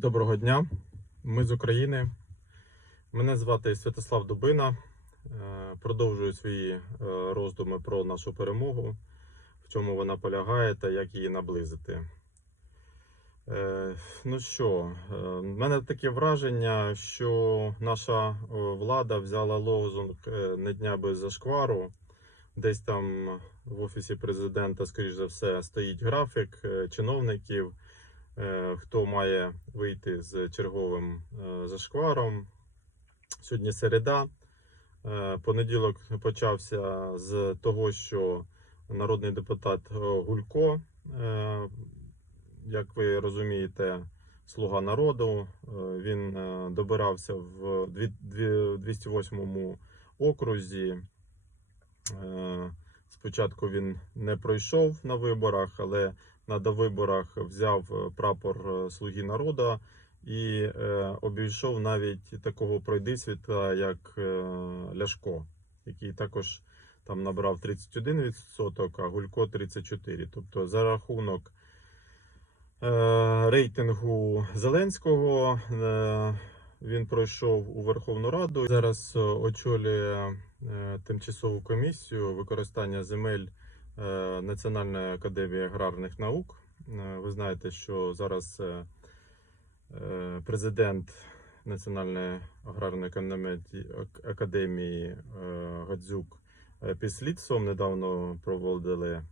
Доброго дня, ми з України. Мене звати Святослав Дубина. Е, Продовжую свої е, роздуми про нашу перемогу, в чому вона полягає та як її наблизити. Е, Ну що, в мене таке враження, що наша влада взяла лозунг не дня без зашквару. Десь там в офісі президента, скоріш за все, стоїть графік чиновників хто має вийти з черговим е, зашкваром. Сьогодні середа. Е, Понеділок почався з того, що народний депутат е, Гулько, е, як ви розумієте, слуга народу, е, він е, добирався в дві- дві- 208 окрузі. Е, Спочатку він не пройшов на виборах, але на довиборах взяв е, прапор е, Слуги народу і е, обійшов навіть такого пройдисвіта, як Ляшко, який також там набрав 31%, а Гулько 34%. Тобто за рахунок рейтингу Зеленського він пройшов у Верховну Раду. Зараз очолює тимчасову комісію використання земель Національної академії аграрних наук. Е, Ви знаєте, що зараз е, е, президент Національної аграрної академії е, Гадзюк е, під слідством недавно проводили е,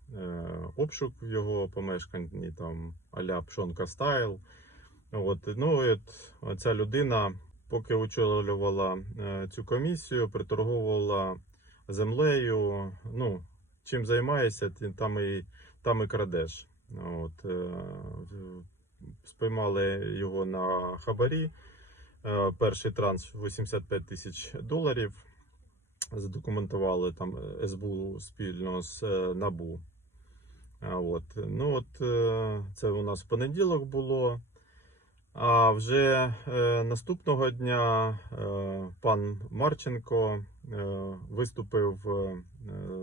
обшук в його помешканні, там аля Пшонка Стайл. От, ну, от, ця людина, поки очолювала е, цю комісію, приторговувала землею. Ну, чим займаєшся, там і, там і крадеш. От, е, спіймали його на хабарі. Е, перший транш 85 тисяч доларів. Задокументували там СБУ спільно з е, НАБУ. От. Ну, от, е, це у нас в понеділок було. А вже е, наступного дня е, пан Марченко е, виступив е,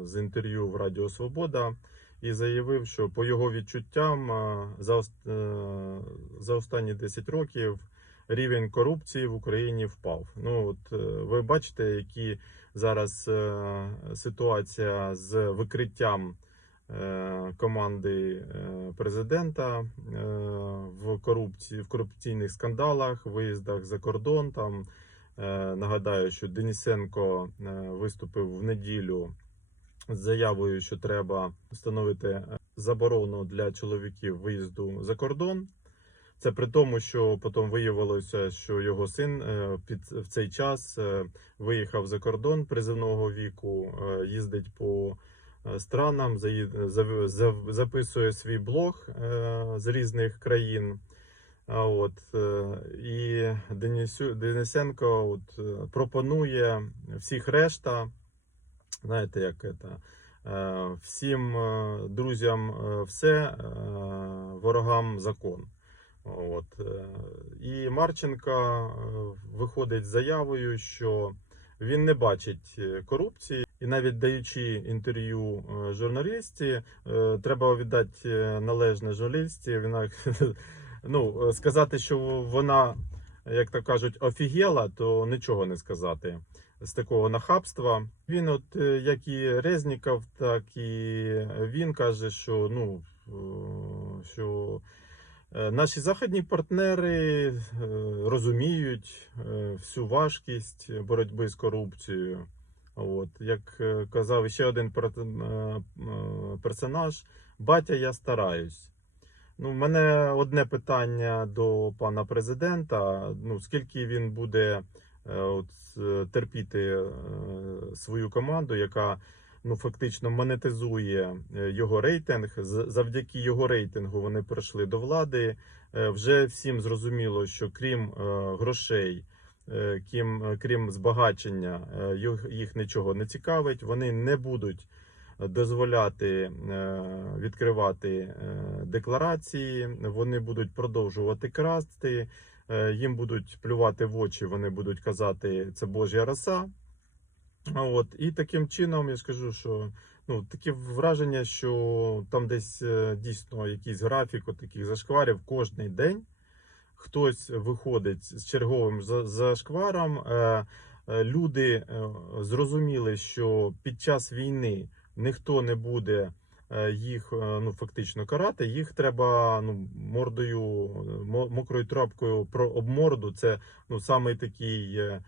з інтерв'ю в Радіо Свобода і заявив, що по його відчуттям е, за, ост- е, за останні 10 років рівень корупції в Україні впав. Ну от е, ви бачите, які зараз е, ситуація з викриттям е, команди е, президента е, в корупції в корупційних скандалах, виїздах за кордон. Там е, нагадаю, що Денисенко е, виступив в неділю з заявою, що треба встановити е, заборону для чоловіків виїзду за кордон. Це при тому, що потім виявилося, що його син е, під в цей час е, виїхав за кордон призивного віку, е, їздить по е, странам, записує свій блог е, з різних країн. От, е, і Денисенко от, е, пропонує всіх решта, знаєте, як це, е, всім друзям все, ворогам закон. От. І Марченко е, виходить з заявою, що він не бачить корупції, і навіть даючи інтерв'ю журналісті, треба віддати належне журналісті. Вона ну, е, сказати, що вона, як то кажуть, офігела, то нічого не сказати з такого нахабства. Він, от е, як і Резніков, так і він каже, що ну е, що. Наші західні партнери розуміють всю важкість боротьби з корупцією. От, як казав ще один пер- персонаж, батя, я стараюсь. Ну, в мене одне питання до пана президента: ну, скільки він буде е, от, е, терпіти е, свою команду, яка ну, фактично монетизує е, його рейтинг. Завдяки його рейтингу вони прийшли до влади. Е, Вже всім зрозуміло, що крім е, грошей, е, крім, е, крім збагачення, е, їх нічого не цікавить. Вони не будуть дозволяти е, відкривати е, декларації. Вони будуть продовжувати красти. е, Їм будуть плювати в очі. Вони будуть казати, це Божя роса. От, і таким чином я скажу, що ну, таке враження, що там десь дійсно якийсь графік от таких зашкварів кожний день. хтось виходить з черговим зашкваром. Люди зрозуміли, що під час війни ніхто не буде е, їх е, ну фактично карати. Їх треба ну мордою, мокрою трапкою про об морду. Це ну самий такий. е,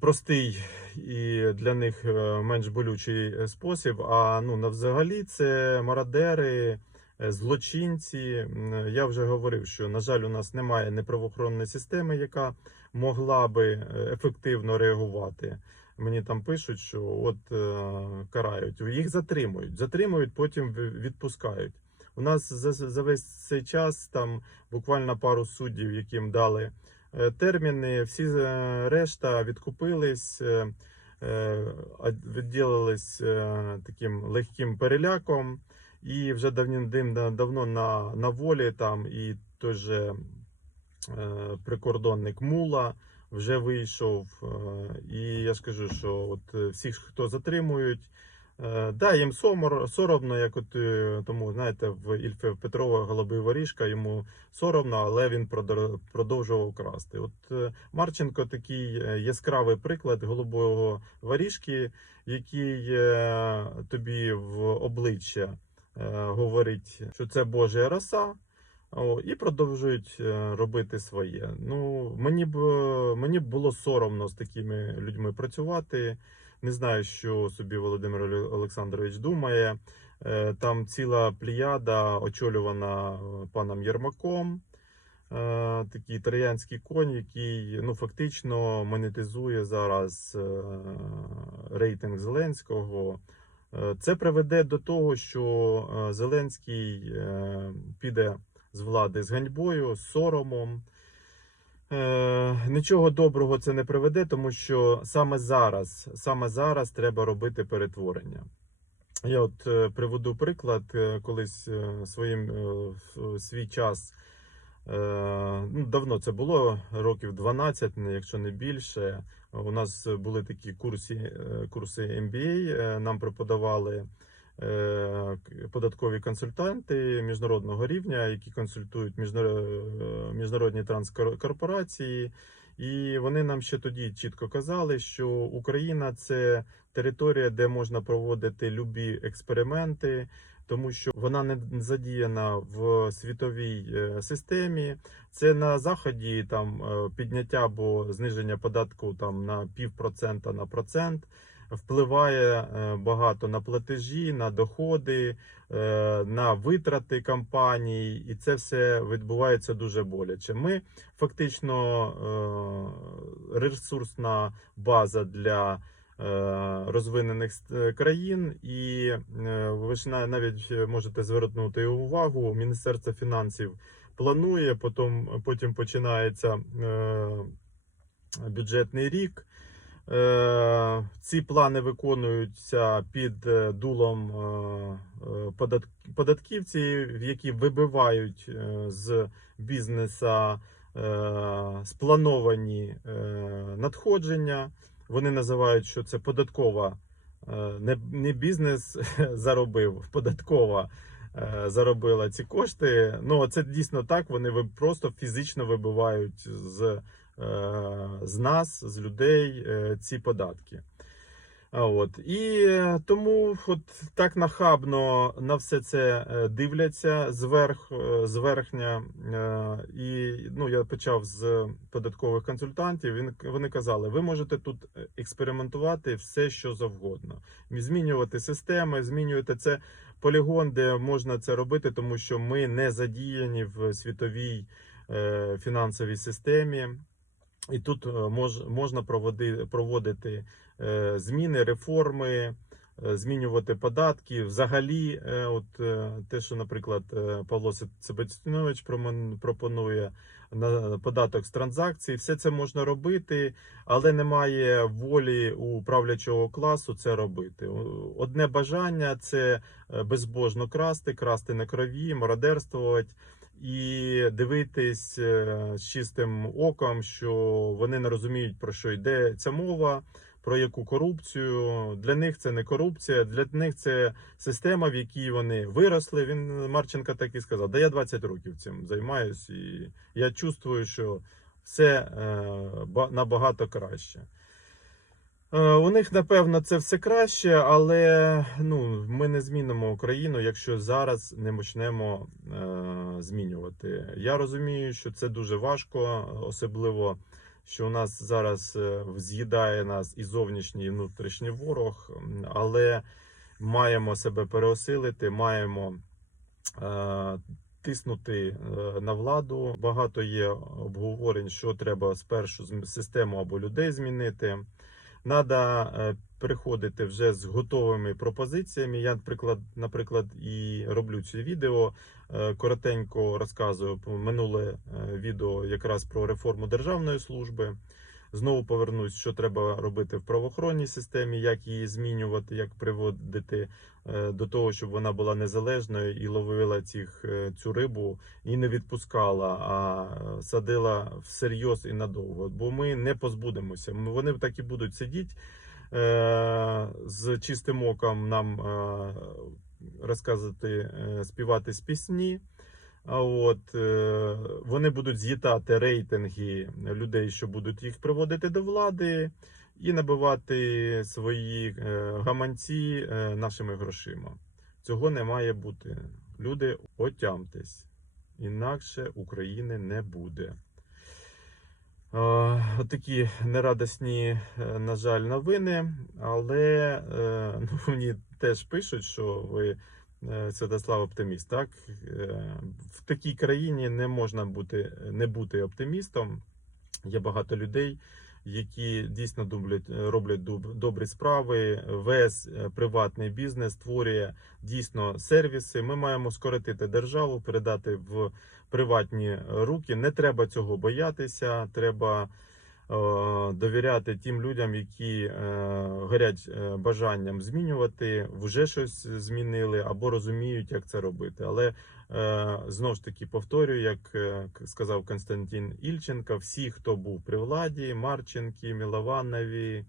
Простий і для них менш болючий спосіб. А ну навзагалі це мародери, злочинці. Я вже говорив, що на жаль, у нас немає неправоохоронної системи, яка могла би ефективно реагувати. Мені там пишуть, що от е, карають, їх затримують, затримують, потім відпускають. У нас за, за весь цей час там буквально пару суддів, яким дали е, терміни, всі е, решта відкупились, е, е, відділились е, таким легким переляком, і вже давним давно на, на волі там і той же е, прикордонник Мула вже вийшов. е, І я скажу, що от е, всіх, хто затримують, е, да, їм сомор, соромно, як от тому, знаєте, в Ільфе Петрова голубий воріжка, йому соромно, але він продовжував красти. От Марченко такий яскравий приклад голубого воріжки, який тобі в обличчя говорить, що це Божа роса. І продовжують е, робити своє. Ну мені б мені б було соромно з такими людьми працювати. Не знаю, що собі Володимир Олександрович думає. Е, Там ціла пліяда, очолювана е, паном Єрмаком. Такий троянський конь, який ну фактично монетизує зараз рейтинг Зеленського. Це приведе до того, що Зеленський піде з влади з ганьбою, з соромом. Е, нічого доброго це не приведе, тому що саме зараз, саме зараз треба робити перетворення. Я от е, приведу приклад, е, колись е, своїм е, свій час. е, Ну, давно це було, років 12, якщо не більше. У нас були такі курси, е, курси MBA, е, нам преподавали податкові консультанти міжнародного рівня, які консультують е, міжнародні транскорпорації. І вони нам ще тоді чітко казали, що Україна це територія, де можна проводити любі експерименти, тому що вона не задіяна в світовій е, системі. Це на заході там е, підняття або зниження податку там на півпроцента на процент. Впливає е, багато на платежі, на доходи, е, на витрати компаній, і це все відбувається дуже боляче. Ми фактично е, ресурсна база для розвинених країн, і ви ж на- навіть можете звернути увагу, Міністерство фінансів планує, потім, потім починається бюджетний рік. Е, Ці плани виконуються під е, дулом е, подат- податківців, які вибивають з бізнеса сплановані надходження. Вони називають, що це податкова, не, не бізнес заробив, податкова заробила ці кошти. Ну це дійсно так. Вони просто фізично вибивають з з нас, з людей е, ці податки. От і е, тому, от так нахабно на все це е, дивляться зверх, е, зверхня. Е, І ну я почав з податкових консультантів. Він вони казали: ви можете тут експериментувати все, що завгодно, змінювати системи, змінювати це полігон, де можна це робити, тому що ми не задіяні в світовій е, фінансовій системі. І тут е, мож, можна проводи, проводити е, зміни, реформи, змінювати податки. Взагалі, е, от е, те, що, наприклад, е, Павло промон- пропонує на податок з транзакцій, все це можна робити, але немає волі у правлячого класу це робити. Одне бажання це е, безбожно красти, красти на крові, мародерствувати і дивитись е, з чистим оком, що вони не розуміють про що йде ця мова, про яку корупцію. Для них це не корупція, для них це система, в якій вони виросли. Він Марченко так і сказав: да я 20 років цим займаюсь, і я чувствую, що все е, ба- набагато краще. Е, У них, напевно, це все краще, але ну, ми не змінимо Україну, якщо зараз не почнемо е, змінювати. Я розумію, що це дуже важко, особливо, що у нас зараз е, з'їдає нас і зовнішній, і внутрішній ворог, але маємо себе переосилити, маємо е, тиснути е, на владу. Багато є обговорень, що треба спершу систему або людей змінити. Надо е, приходити вже з готовими пропозиціями. Я, наприклад, наприклад, і роблю ці відео. е, Коротенько розказую минуле е, відео якраз про реформу державної служби. Знову повернусь, що треба робити в правоохоронній системі, як її змінювати, як приводити е, до того, щоб вона була незалежною і ловила цих, е, цю рибу і не відпускала, а е, садила всерйоз і надовго. Бо ми не позбудемося. Вони так і будуть сидіти з чистим оком нам розказувати, співати з пісні. От е, вони будуть з'їдати рейтинги людей, що будуть їх приводити до влади, і набивати свої е, гаманці е, нашими грошима. Цього не має бути. Люди, отямтесь, інакше України не буде. Такі нерадісні, е, на жаль, новини, але ну, мені теж пишуть, що ви Святослав оптиміст. Так Е, в такій країні не можна бути не бути оптимістом. Є багато людей, які дійсно дублять, роблять доб- добрі справи. Весь е, приватний бізнес створює дійсно сервіси. Ми маємо скоротити державу, передати в приватні руки. Не треба цього боятися. Треба е, довіряти тим людям, які е, горять е, бажанням змінювати, вже щось змінили або розуміють, як це робити. Але е, знову ж таки повторюю, як е, сказав Константин Ільченко, всі, хто був при владі, Марченки, Мілованові,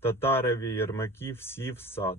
Татарові, Єрмаки, всі в сад.